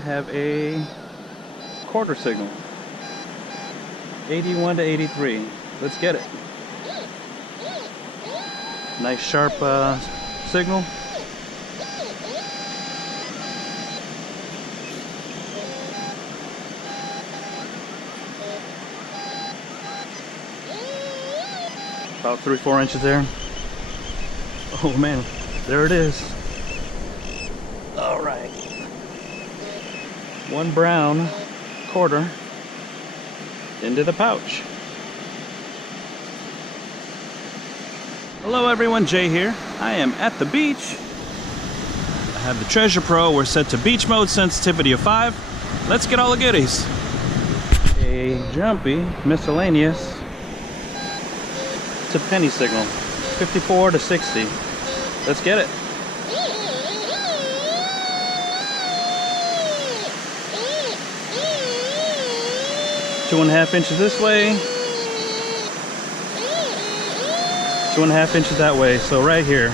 have a quarter signal. 81 to 83. Let's get it. Nice sharp signal. About 3-4 inches there. Oh man, there it is. All right. One brown quarter into the pouch. Hello everyone, Jay here. I am at the beach. I have the TreasurePro. We're set to beach mode, sensitivity of 5. Let's get all the goodies. A jumpy miscellaneous to penny signal, 54 to 60. Let's get it. Two and a half inches this way, 2.5 inches that way, so right here.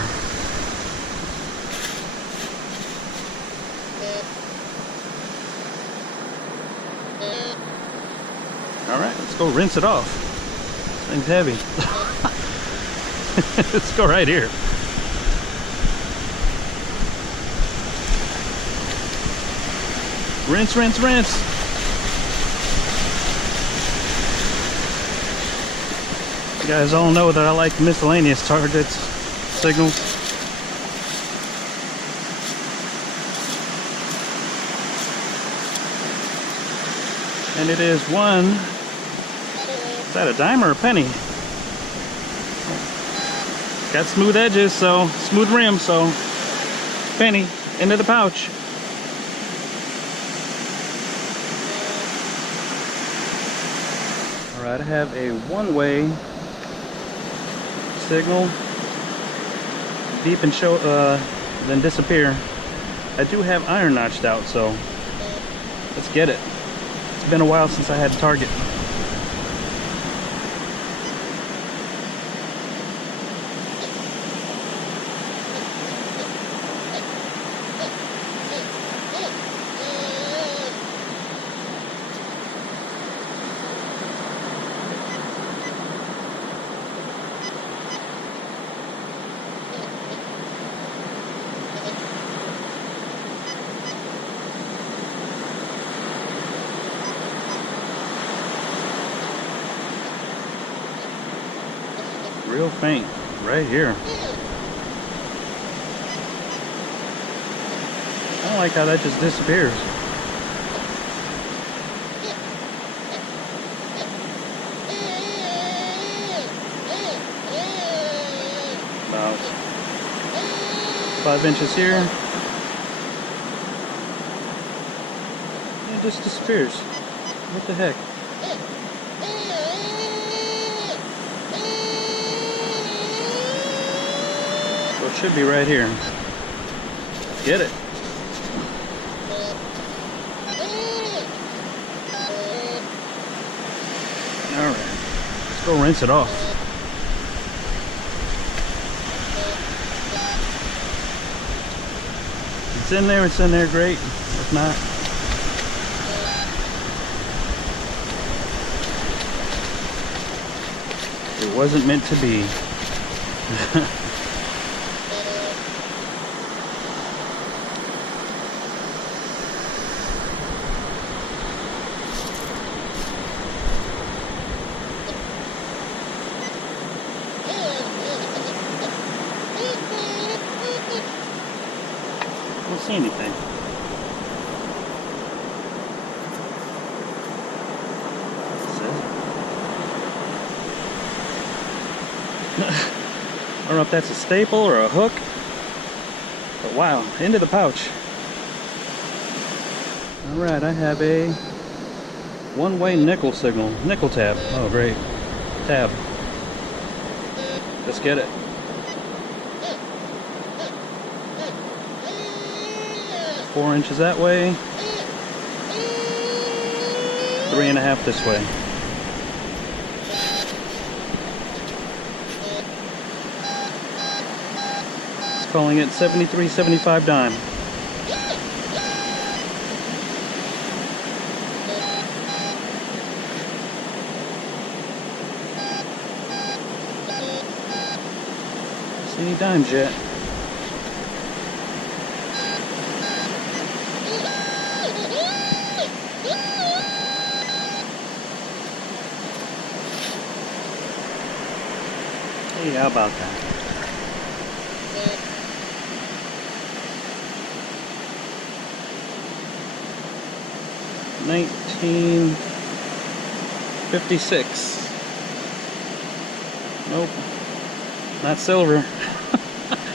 Alright, let's go rinse it off. This thing's heavy. Let's go right here. Rinse, rinse, rinse. You guys all know that I like miscellaneous targets, signals. And it is one, is that a dime or a penny? Got smooth edges, so smooth rim, so penny into the pouch. All right, I have a one-way signal, deep and show, then disappear. I do have iron notched out, so let's get it. It's been a while since I had a target. Real faint right here. I don't like how that just disappears. About 5 inches here. It just disappears. What the heck? It should be right here. Get it. Alright. Let's go rinse it off. If it's in there, great. If not, it wasn't meant to be. I don't see anything. I don't know if that's a staple or a hook, but wow, into the pouch. Alright, I have a one-way nickel signal, nickel tab. Oh great, tab. Let's get it. Four inches that way, 3.5 this way. It's calling it 73.75 dime. see any dimes yet. Hey, how about that? $19.56. Nope, not silver.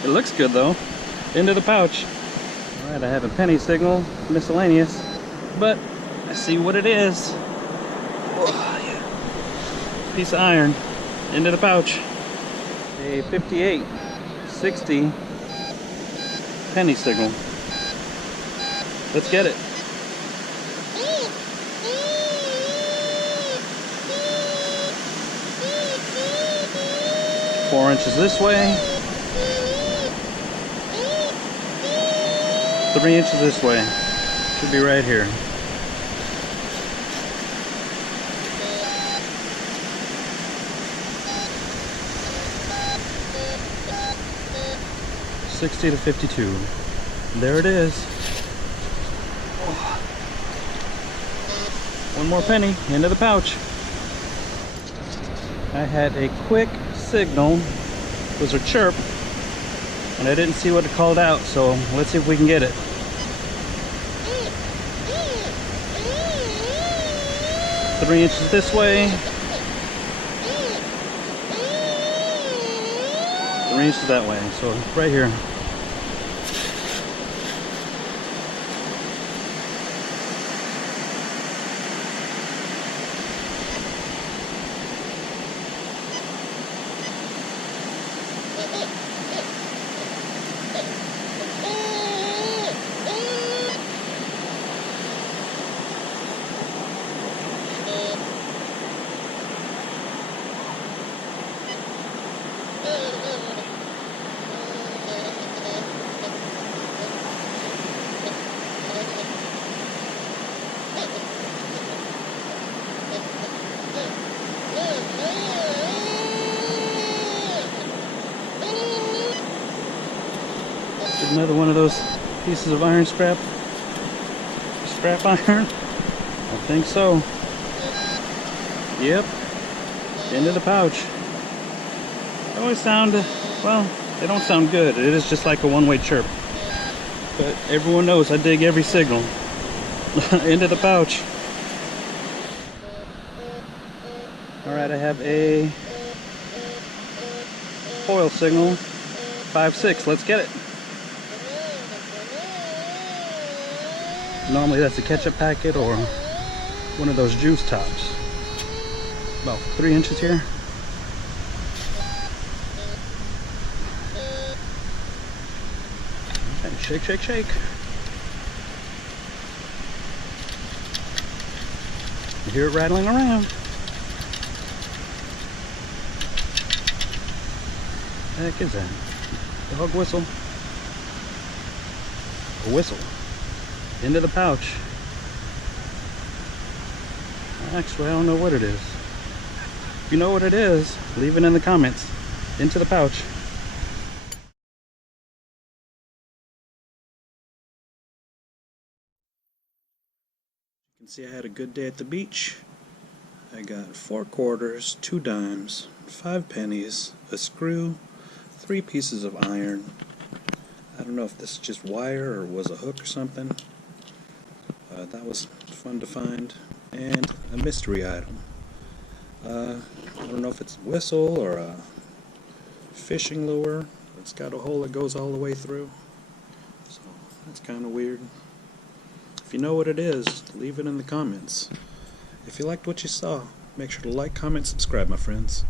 It looks good though. Into the pouch. Alright, I have a penny signal, miscellaneous, but I see what it is. Oh, yeah. Piece of iron. Into the pouch. A 58.60 penny signal. Let's get it. Four inches this way, 3 inches this way. Should be right here. $60 to $52. There it is. Oh. One more penny into the pouch. I had a quick signal. It was a chirp, and I didn't see what it called out, so let's see if we can get it. Three inches this way, 3 inches that way, so right here. Another one of those pieces of iron scrap iron. I think so. Yep, into the pouch. They always sound, well, they don't sound good. It is just like a one-way chirp. But everyone knows I dig every signal. Into the pouch. Alright, I have a foil signal, 5.6. Let's get it. Normally that's a ketchup packet or one of those juice tops. About 3 inches here. Okay, shake, shake, shake. You hear it rattling around. What the heck is that? The hog whistle. A whistle. Into the pouch. Actually, I don't know what it is. If you know what it is, leave it in the comments. Into the pouch. You can see I had a good day at the beach. I got 4 quarters, 2 dimes, 5 pennies, a screw, 3 pieces of iron. I don't know if this is just wire or was a hook or something. That was fun to find. And a mystery item. I don't know if it's a whistle or a fishing lure. It's got a hole that goes all the way through. So that's kind of weird. If you know what it is, leave it in the comments. If you liked what you saw, make sure to like, comment, subscribe, my friends.